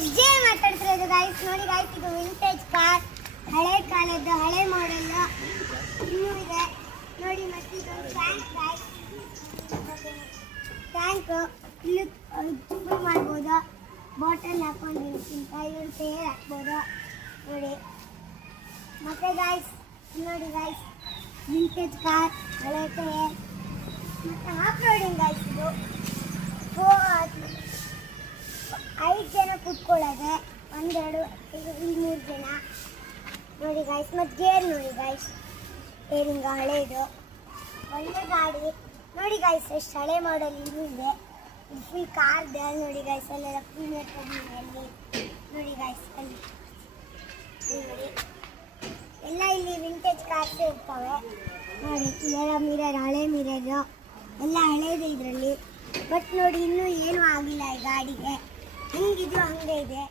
S J ಮಾತಾಡ್ತಿರೋದು guys. ನೋಡಿ guys, ಇದು ವಿಂಟೇಜ್ ಕಾರ್, ಹಳೆ ಕಾಲದ್ದು ಹಳೆ ಮಾಡೆಲ್ ಇನ್ನೂ ಇದೆ ನೋಡಿ. ಮತ್ತೆ ಇದೊಂದು ಟ್ಯಾಂಕ್ ಗಾಯ್ಸ್, ಟ್ಯಾಂಕ್ ಇಲ್ಲಿ ಫುಲ್ ಮಾಡ್ಬೋದು. ಬಾಟಲ್ ಹಾಕೊಂಡು ಮೆಣಸಿನ್ಕಾಯಿ ತೇರು ಹಾಕ್ಬೋದು ನೋಡಿ. ಮತ್ತೆ ಗಾಯ್ಸ್ ನೋಡಿ ಗಾಯ್ಸ್, ವಿಂಟೇಜ್ ಕಾರ್, ಹಳೆ ಟೈರ್, ಮತ್ತೆ ಆಫ್ ರೋಡಿಂಗ್ ಗಾಯ್ಸ್. ಇದು 5 ಜನ ಕೂತ್ಕೊಳ್ಳೋದೆ, 1 2 3 ಜನ ನೋಡಿ ಗಾಯ್ಸ್. ಮತ್ತು ಗೇರ್ ನೋಡಿ ಗಾಯ್ಸ್, ಗೇರಿಂಗ ಹಳೇದು ಒಳ್ಳೆ ಗಾಡಿ ನೋಡಿ ಗಾಯ್ಸ್. ಎಷ್ಟು ಹಳೆ ಮಾಡಲ್ ಇನ್ನೂ ಇದೆ. ಇದು ಫುಲ್ ಕಾರ್ದೆ ನೋಡಿ ಗಾಯ್ಸ್. ಅಲ್ಲೆಲ್ಲ ಪ್ರೀಮಿಯರ್ ಅಲ್ಲಿ ನೋಡಿ ಗಾಯ್ಸ್, ಅಲ್ಲಿ ನೋಡಿ ಎಲ್ಲ ಇಲ್ಲಿ ವಿಂಟೇಜ್ ಕಾರ್ಸ್ ಇರ್ತವೆ ನೋಡಿ. ಇಲ್ಲೆಲ್ಲ ಮಿರರ್, ಹಳೆ ಮಿರರು ಎಲ್ಲ ಹಳೇದು ಇದರಲ್ಲಿ. ಬಟ್ ನೋಡಿ ಇನ್ನೂ ಏನೂ ಆಗಿಲ್ಲ ಈ ಗಾಡಿಗೆ, ಹೆಂಗಿದೆಯೋ ಹಂಗೆ ಇದೆ.